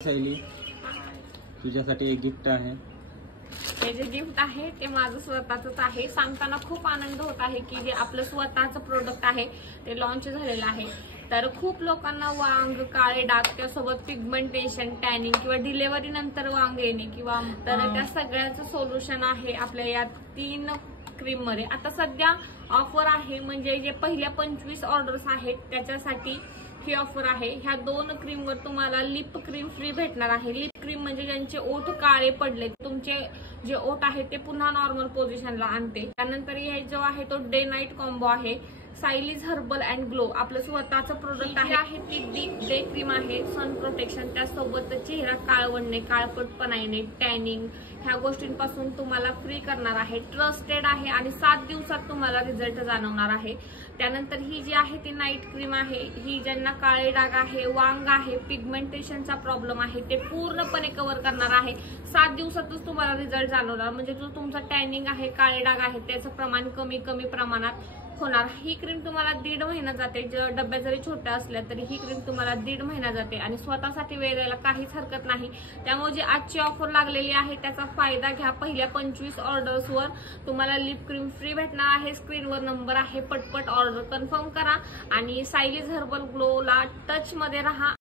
शैली तुझ्यासाठी एक गिफ्ट आहे। हे जे गिफ्ट आहे ते माझं स्वतःच आहे। सांगताना खूप आनंद होत आहे की जे आपलं स्वतःचं प्रोडक्ट आहे ते लॉन्च झालेलं आहे। तर खूप लोकांना वांग, काळे डाग, त्यासोबत पिगमेंटेशन, टॅनिंग किंवा डिलिव्हरी नंतर वांग येणे किंवा तर त्या सगळ्याचं सोल्युशन आहे आपल्या या 3 क्रीम मध्ये। आता सध्या ऑफर आहे, म्हणजे जे पहिल्या 25 ऑर्डर्स आहेत त्याच्यासाठी ही ऑफर आहे। ह्या 2 क्रीम वर तुम्हाला लिप क्रीम फ्री भेटणार आहे। लिप क्रीम म्हणजे ज्यांचे ओठ काळे पडले, तुमचे जे ओठ आहे ते पुन्हा नॉर्मल पोझिशनला आणते। त्यानंतर हे जो आहे तो डे नाईट कॉम्बो आहे। सायलीज हर्बल अँड ग्लो आपलं स्वतःचं प्रोडक्ट आहे। ती डे क्रीम आहे, सन प्रोटेक्शन, त्यासोबत चेहरा काळवडणे, काळपटपणा येणे, टॅनिंग ह्या गोष्टींपासून तुम्हाला फ्री करणार आहे। ट्रस्टेड आहे आणि 7 दिवसात तुम्हाला रिझल्ट जाणवणार आहे। त्यानंतर ही जी आहे ती नाईट क्रीम आहे। ही ज्यांना काळे डाग आहे, वांग आहे, पिगमेंटेशनचा प्रॉब्लेम आहे ते पूर्णपणे कव्हर करणार आहे। 7 दिवसातच तुम्हाला रिझल्ट जाणवणार, म्हणजे जो तुमचा टॅनिंग आहे, काळे डाग आहे त्याचं प्रमाण कमी प्रमाणात होणार। ही क्रीम तुम्हाला 1.5 महिना जाते। डब्या जरी छोट्या असल्या तरी ही क्रीम तुम्हाला 1.5 महिना जाते आणि स्वतःसाठी वेळ द्यायला काहीच हरकत नाही। त्यामुळे जी आजची ऑफर लागलेली आहे त्याचा फायदा घ्या। पहिल्या 25 ऑर्डर्सवर तुम्हाला लिप क्रीम फ्री भेटणार आहे। स्क्रीनवर नंबर आहे, पटपट ऑर्डर कन्फर्म करा आणि सायलीज हर्बल ग्लोला टच मध्ये राहा।